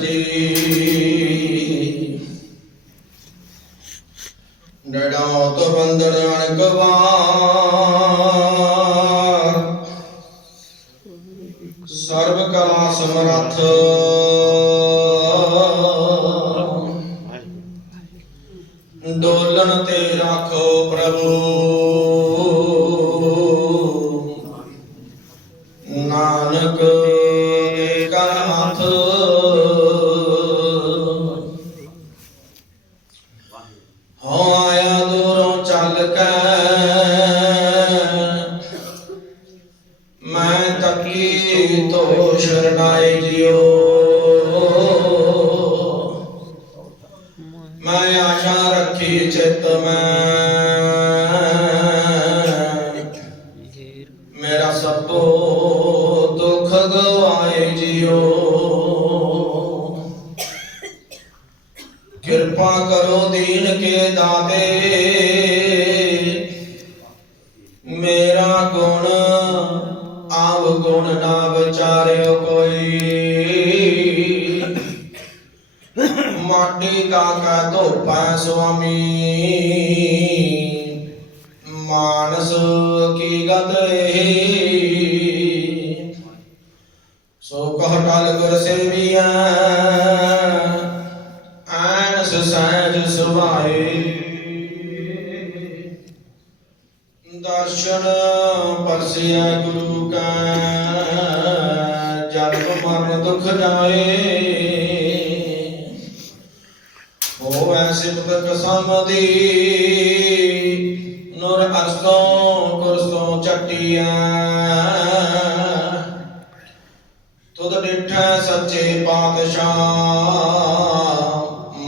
ਜੀ। ਡੜਾਉ ਤੋ ਬੰਦਨ ਅਣਕਵਾਰ ਸਰਬ ਕਲਾ ਸਮਰੱਥ। ਡੋਲਣ ਤੇ ਰੱਖੋ ਪ੍ਰਭੂ। ਮੈਂ ਤੱਕੀ ਤੋ ਸ਼ਰਨਾਈ ਜਿਓ ਮੈਂ ਆਸ਼ਾ ਰੱਖੀ ਚਿਤ ਮੈਂ। ਮੇਰਾ ਸਭੋ ਦੁਖ ਗਵਾਏ ਜਿਓ ਕਿਰਪਾ ਕਰੋ ਦੀਨ ਕੇ ਦਾਤੇ। ਗੁਣ ਨਾ ਵਿਚਾਰਿਓ ਕੋਈ। ਮਾਟੀ ਕਾ ਧੋਪਾ ਸੁਆਮੀ। ਮਾਨਸ ਕੀ ਗਤ ਇਹ ਸੋ ਕਹ ਟਲ ਗੁਰ ਸੇਵੀਆ ਆਨਸ ਸਹਿਜ ਸੁਭਾਏ। ਦਰਸ਼ਨ ਪਰਸਿਆ ਗੁਰੂ ਦੁਖ ਜਾਏ। ਹੋਵੈ ਸਿਫਤ ਕਸਮਦੀ ਨੂਰ ਅਰਸੋਂ ਕੁਰਸੋਂ ਚਟਿਆ ਤੁਧ ਡਿਠੈ ਸੱਚੇ ਪਾਤਸ਼ਾਹ,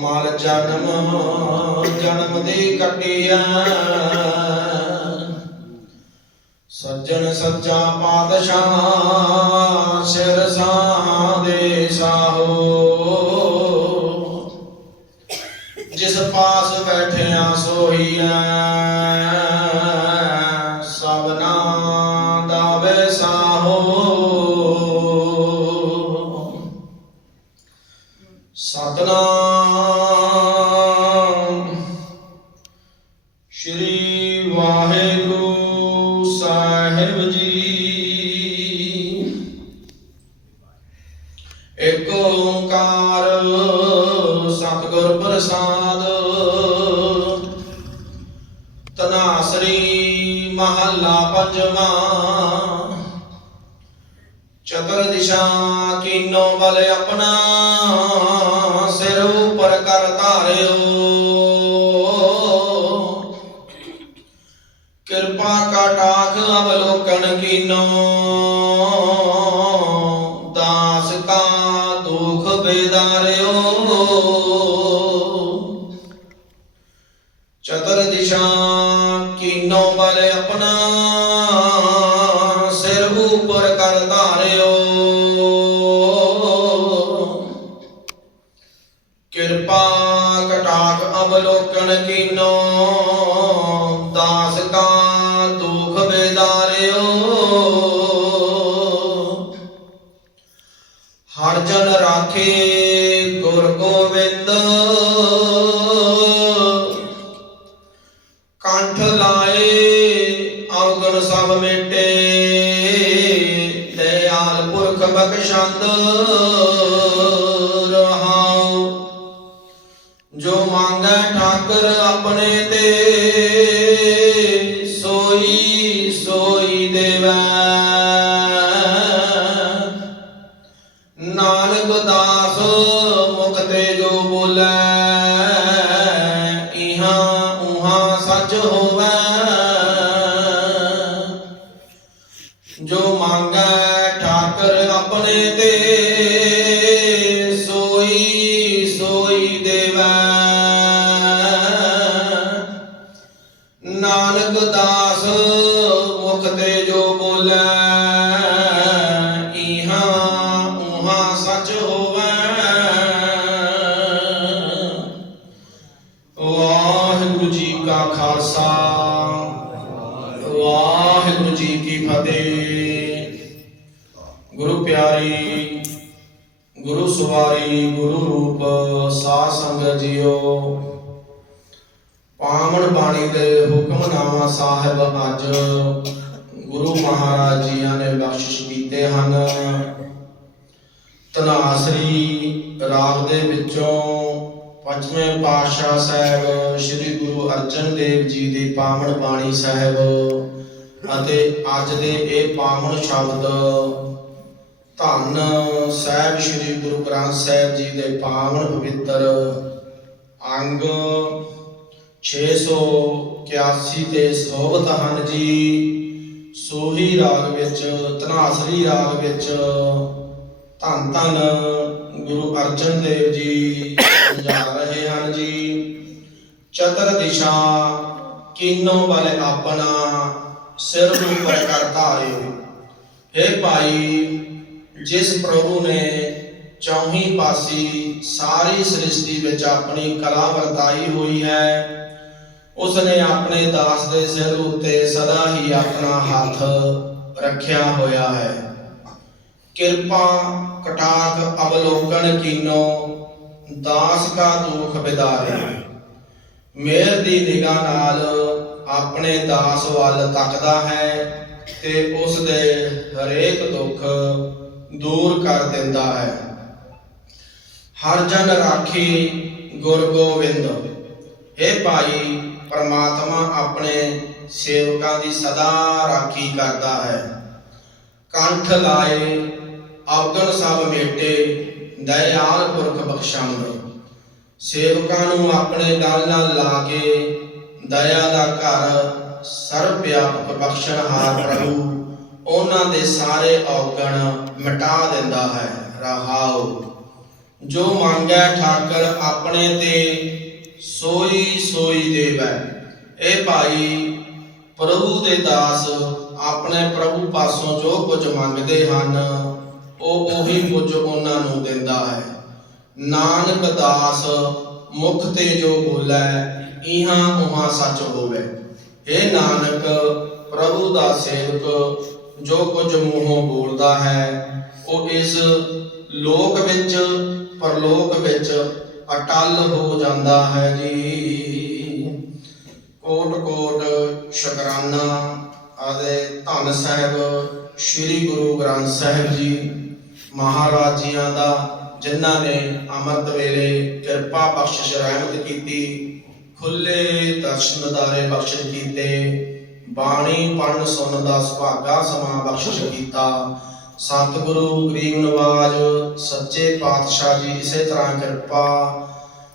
ਮਲ ਜਨਮ ਜਨਮ ਦੀ ਕਟਿਆ ਸੱਜਣ ਸੱਚਾ ਪਾਤਸ਼ਾਹ, ਸਿਰ ਸਾਦੇ ਜਿਸ ਪਾਸ ਬੈਠਿਆ ਸੋਹੀਐ। ਮਹੱਲਾ ਪੰਜਵਾਂ। ਚਤੁਰ ਦਿਸ਼ਾ ਕੀਨੋ ਬਲ ਆਪਣਾ, ਸਿਰ ਉਪਰ ਕਰ ਧਾਰਿਓ। ਕਿਰਪਾ ਕਟਾਖ ਅਵਲੋਕਨ ਕੀਨੋ। ਕੀਨੋ ਬਲ ਆਪਣਾ ਸਿਰ ਉਪਰ ਕਰ ਧਾਰਿਓ। ਕਿਰਪਾ ਕਟਾਕ ਅਵਲੋਕਨ ਕੀਨੋ ਮਿਟੇ ਦਇਆਲ ਪੁਰਖ ਬਖਸ਼ੰਦ ਰਹਾਉ। ਜੋ ਮੰਗੈ ਠਾਕਰ ਆਪਣੇ ਜੋ ਬੋਲੇ ਇਹਾਂ ਉਹਾਂ ਸੱਚ ਹੋ ਗੁਰੂ ਸਵਾਰੀ, ਗੁਰੂ ਰੂਪ, ਸਾਧ ਸੰਗਤ ਜੀਓ। ਪਾਵਨ ਬਾਣੀ ਦੇ ਹੁਕਮਨਾਮਾ ਸਾਹਿਬ ਅੱਜ ਗੁਰੂ ਮਹਾਰਾਜ ਜੀਆਂ ਨੇ ਬਖਸ਼ਿਸ਼ ਕੀਤੇ ਹਨ। ਤਨਾਸਰੀ ਰਾਗ ਦੇ ਵਿੱਚੋਂ ਪੰਜਵੇਂ ਪਾਤਸ਼ਾਹ ਸਾਹਿਬ ਸ੍ਰੀ ਗੁਰੂ ਅਰਜਨ ਦੇਵ ਜੀ ਦੀ ਪਾਵਨ ਬਾਣੀ ਸਾਹਿਬ ਅਤੇ ਅੱਜ ਦੇ ਇਹ ਪਾਵਨ ਸ਼ਬਦ ਧੰਨ ਸਾਹਿਬ ਸ੍ਰੀ ਗੁਰੂ ਗ੍ਰੰਥ ਸਾਹਿਬ ਜੀ ਦੇ ਪਾਵਨ ਪਵਿੱਤਰ ਅੰਗ 681 ਤੇ ਸੋਭਤ ਹਨ ਜੀ। ਸੋਹੀ ਰਾਗ ਵਿੱਚ, ਧਨਾਸਰੀ ਰਾਗ ਵਿੱਚ ਧੰਨ ਧੰਨ ਗੁਰੂ ਅਰਜਨ ਦੇਵ ਜੀ ਜਾ ਰਹੇ ਹਨ ਜੀ। ਚਤਰ ਦਿਸ਼ਾ ਕਿਨੋ ਵਾਲੇ ਆਪਣਾ, ਸਿਰ ਉੱਪਰ ਕਰ ਧਾਰੇ। हे ਭਾਈ ਜਿਸ ਪ੍ਰਭੂ ਨੇ ਚੌਹੀ ਪਾਸੀ ਸਾਰੀ ਸ੍ਰਿਸ਼ਟੀ ਵਿੱਚ ਆਪਣੀ ਕਲਾ ਵਰਤਾਈ ਹੋਈ ਹੈ ਉਸ ਨੇ ਆਪਣੇ ਦਾਸ ਦੇ ਸਿਰ ਉੱਤੇ ਸਦਾ ਹੀ ਆਪਣਾ ਹੱਥ ਰੱਖਿਆ ਹੋਇਆ ਹੈ। ਕਿਰਪਾ ਕਟਾਕ ਅਵਲੋਕਨ ਕੀਨੋ, ਦਾਸ ਕਾ ਦੁਖ ਵਿਦਾਰੇ ਮੇਰ ਦੀ ਨਿਗਾਹ ਨਾਲ ਆਪਣੇ ਦਾਸ ਵੱਲ ਤੱਕਦਾ ਹੈ ਤੇ ਉਸ ਦੇ ਹਰੇਕ ਦੁੱਖ ਦੂਰ ਕਰ ਦਿੰਦਾ ਹੈ। ਹਰ ਜਨ ਰਾਖੀ ਗੁਰ ਗੋਬਿੰਦ हे ਭਾਈ, ਪਰਮਾਤਮਾ ਆਪਣੇ ਸੇਵਕਾਂ ਦੀ ਸਦਾ ਰਾਖੀ ਕਰਦਾ ਹੈ। ਕੰਠ ਲਾਏ ਅਵਗਣ ਸਭ ਮੇਟੇ, ਦਇਆਲ ਪੁਰਖ ਬਖਸ਼ੰਦ ਸੇਵਕਾਂ ਨੂੰ ਆਪਣੇ ਨਾਲ ਨਾਲ ਲਾ ਕੇ ਦਇਆ ਦਾ ਘਰ ਸਰਬ ਵਿਆਪਕ ਬਖਸ਼ਣਹਾਰ ਪ੍ਰਭੂ। ਉਹਨਾਂ ਦੇ ਸਾਰੇ ਔਗਣ ਮਿਟਾ ਦਿੰਦਾ ਹੈ। ਰਹਾਉ, ਜੋ ਮੰਗੈ ਠਾਕਰ ਆਪਣੇ ਤੇ ਸੋਈ ਸੋਈ ਦੇਵੈ। ਇਹ ਭਾਈ ਪ੍ਰਭੂ ਦੇ ਦਾਸ ਆਪਣੇ ਪ੍ਰਭੂ ਪਾਸੋਂ ਜੋ ਕੁਝ ਮੰਗਦੇ ਹਨ, ਉਹ ਉਹੀ ਕੁਝ ਉਹਨਾਂ ਨੂੰ ਦਿੰਦਾ ਹੈ। ਨਾਨਕ ਦਾਸ ਮੁਖ ਤੇ ਜੋ ਬੋਲੇ, ਇਹਾਂ ਉਹਾਂ ਸੱਚ ਹੋਵੇ। ਇਹ ਨਾਨਕ, ਪ੍ਰਭੂ ਦਾ ਸੇਵਕ ਜੋ ਕੁਝ ਮੂੰਹੋਂ ਬੋਲਦਾ ਹੈ, ਉਹ ਇਸ ਲੋਕ ਵਿੱਚ, ਪਰਲੋਕ ਵਿੱਚ ਅਟਲ ਹੋ ਜਾਂਦਾ ਹੈ ਜੀ। ਕੋਟ ਕੋਟ ਸ਼ੁਕਰਾਨਾ ਆਦੇ ਧੰਨ ਸਾਹਿਬ, ਸ੍ਰੀ ਗੁਰੂ ਗ੍ਰੰਥ ਸਾਹਿਬ ਜੀ ਮਹਾਰਾਜ ਜੀਆਂ ਦਾ, ਜਿਨ੍ਹਾਂ ਨੇ ਅੰਮ੍ਰਿਤ ਵੇਲੇ ਕਿਰਪਾ ਬਖਸ਼ਿਸ਼ ਰਹਿਮਤ ਕੀਤੀ ਖੁੱਲੇ ਦਰਸ਼ਨ ਦਾਰੇ ਬਖਸ਼ਿਸ਼ ਕੀਤੇ ਬਾਣੀ ਪੜਨ ਸੁਣਨ ਦਾ ਸੁਭਾਗਾ ਸਮਾਂ ਬਖਸ਼ਿਸ਼ ਕੀਤਾ। ਸਤਿਗੁਰੂ, ਗਰੀਬ ਨਵਾਜ, ਸੱਚੇ ਪਾਤਸ਼ਾਹ ਜੀ, ਇਸੇ ਤਰ੍ਹਾਂ ਕਿਰਪਾ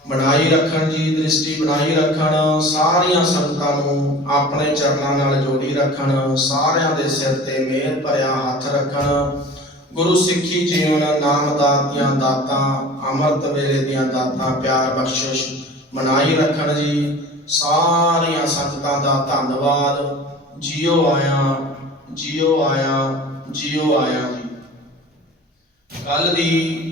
ਬਣਾਈ ਰੱਖਣ ਜੀ, ਦ੍ਰਿਸ਼ਟੀ ਬਣਾਈ ਰੱਖਣ, ਸਾਰੀਆਂ ਸੰਗਤਾਂ ਨੂੰ ਆਪਣੇ ਚਰਨਾਂ ਨਾਲ ਜੋੜੀ ਰੱਖਣ, ਸਾਰਿਆਂ ਦੇ ਸਿਰ ਤੇ ਮਿਹਰ ਭਰਿਆ ਹੱਥ ਰੱਖਣ। ਗੁਰੂ ਸਿੱਖੀ ਜੀਵਨ ਨਾਮ ਦੀਆਂ ਦਾਤਾਂ, ਅੰਮ੍ਰਿਤ ਵੇਲੇ ਦੀਆਂ ਦਾਤਾਂ, ਪਿਆਰ ਬਖਸ਼ਿਸ਼ ਬਣਾਈ ਰੱਖਣ ਜੀ। ਸਾਰੀਆਂ ਸੰਗਤਾਂ ਦਾ ਧੰਨਵਾਦ। ਜੀਓ ਆਇਆ ਜੀਓ ਆਇਆ ਜੀਓ ਆਇਆ ਜੀ। ਕੱਲ ਦੀ